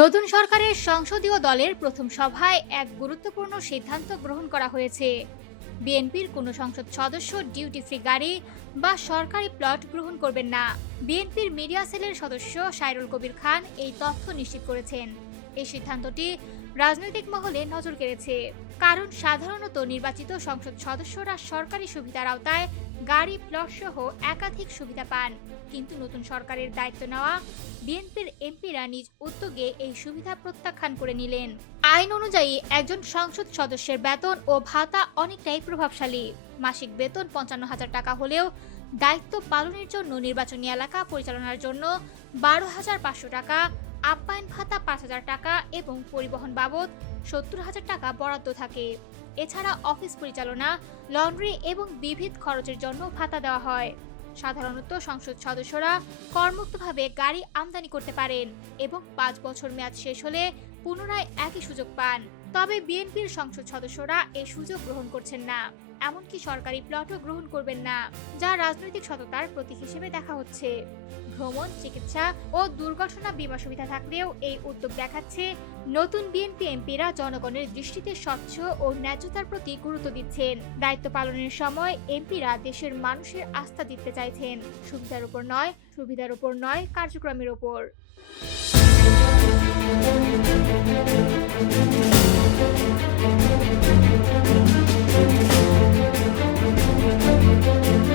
নতুন সরকারের সংসদীয় দলের প্রথম সভায় এক গুরুত্বপূর্ণ সিদ্ধান্ত গ্রহণ করা হয়েছে। বিএনপির কোনো সংসদ সদস্য ডিউটি ফ্রি গাড়ি বা সরকারি প্লট গ্রহণ করবেন না। বিএনপির মিডিয়া সেলের সদস্য সাইরুল কবির খান এই তথ্য নিশ্চিত করেছেন। এই সিদ্ধান্তটি রাজনৈতিক মহলে নজর কেড়েছে। কারণ সাধারণত নির্বাচিত সংসদ সদস্যরা সরকারি সুবিধার আওতায় গাড়ি প্লট সহ একাধিক সুবিধা পান। কিন্তু নতুন সরকারের দায়িত্ব নেওয়া বিএনপির এমপিরা নিজ উদ্যোগে এই সুবিধা প্রত্যাখ্যান করে নিলেন। আইন অনুযায়ী একজন সংসদ সদস্যের বেতন ও ভাতা অনেকটাই প্রভাবশালী। মাসিক বেতন পঞ্চান্ন হাজার টাকা হলেও দায়িত্ব পালনের জন্য নির্বাচনী এলাকা পরিচালনার জন্য বারো হাজার পাঁচশো টাকা, আপ্যায়ন ভাতা পাঁচ হাজার টাকা এবং পরিবহন বাবদ সত্তর হাজার টাকা বরাদ্দ থাকে। এছাড়া অফিস পরিচালনা, লন্ড্রি এবং বিবিধ খরচের জন্য ভাতা দেওয়া হয়। সাধারণত সংসদ সদস্যরা কর্মুক্তভাবে গাড়ি আমদানি করতে পারেন এবং পাঁচ বছর মেয়াদ শেষ হলে পুনরায় একই সুযোগ পান। তবে বিএনপির সংসদ সদস্যরা এ সুযোগ গ্রহণ করছেন না। এমনকি সরকারি প্লটও গ্রহণ করবেন না, যা রাজনৈতিক সততার প্রতীক হিসেবে দেখা হচ্ছে। ভ্রমণ, চিকিৎসা ও দুর্ঘটনা বিমা সুবিধা থাকলেও এই উদ্যোগ দেখাচ্ছে নতুন বিএনপি এমপিরা জনগণের দৃষ্টিতে স্বচ্ছ ও ন্যায্যতার প্রতি গুরুত্ব দিচ্ছেন। দায়িত্ব পালনের সময় এমপিরা দেশের মানুষের আস্থা দিতে চাইছেন। সুবিধার উপর নয়, সুবিধার উপর নয়, কার্যক্রমের উপর।